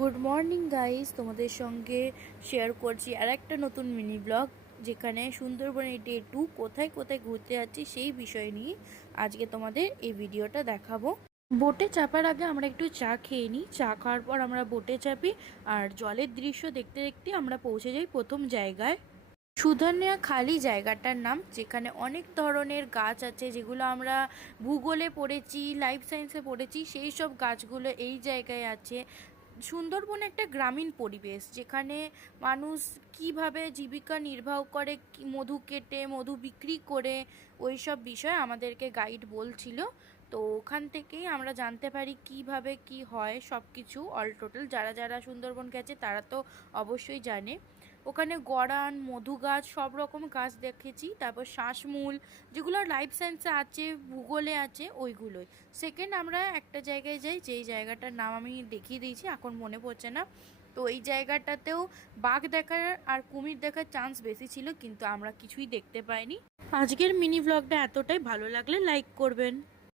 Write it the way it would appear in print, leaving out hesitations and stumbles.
Good morning guys, তোমাদের সঙ্গে share করছি আর একটা নতুন মিনি ব্লগ, যেখানে সুন্দরবনের ডে 2 কোথায় কোথায় ঘুরতে যাচ্ছি সেই বিষয় নিয়ে আজকে তোমাদের এই ভিডিওটা দেখাবো। বোটে চাপার আগে আমরা একটু চা খেয়ে নিই। চা খাওয়ার পর আমরা বোটে চাপি আর জলের দৃশ্য দেখতে দেখতে আমরা পৌঁছে যাই প্রথম জায়গায়। সুধন্যা খালি জায়গাটার নাম, যেখানে অনেক ধরনের গাছ আছে যেগুলো আমরা ভূগোলে পড়েছি, লাইফ সায়েন্সে পড়েছি। সেই সব গাছগুলো এই জায়গায় আছে। সুন্দরবন একটা গ্রামীণ পরিবেশ, যেখানে মানুষ কিভাবে জীবিকা নির্বাহ করে, মধু কেটে মধু বিক্রি করে, ওই সব বিষয় আমাদেরকে গাইড বলছিল। তো ওখান থেকেই আমরা জানতে পারি কিভাবে কি হয় সব কিছু। অল টোটাল যারা যারা সুন্দরবন গেছে তারা তো অবশ্যই জানে। ওখানে গড়ান, মধু গাছ, সব রকম গাছ দেখেছি। তারপর শ্বাসমূল, যেগুলো লাইফ সায়েন্সে আছে, ভূগোলে আছে, ওইগুলোই। সেকেন্ড আমরা একটা জায়গায় যাই, যেই জায়গাটার নাম আমি দেখিয়ে দিয়েছি, এখন মনে পড়ছে না। তো এই জায়গাটাতেও বাঘ দেখার আর কুমির দেখার চান্স বেশি ছিল, কিন্তু আমরা কিছুই দেখতে পাইনি। আজকের মিনি ব্লগটা এতটাই, ভালো লাগলে লাইক করবেন।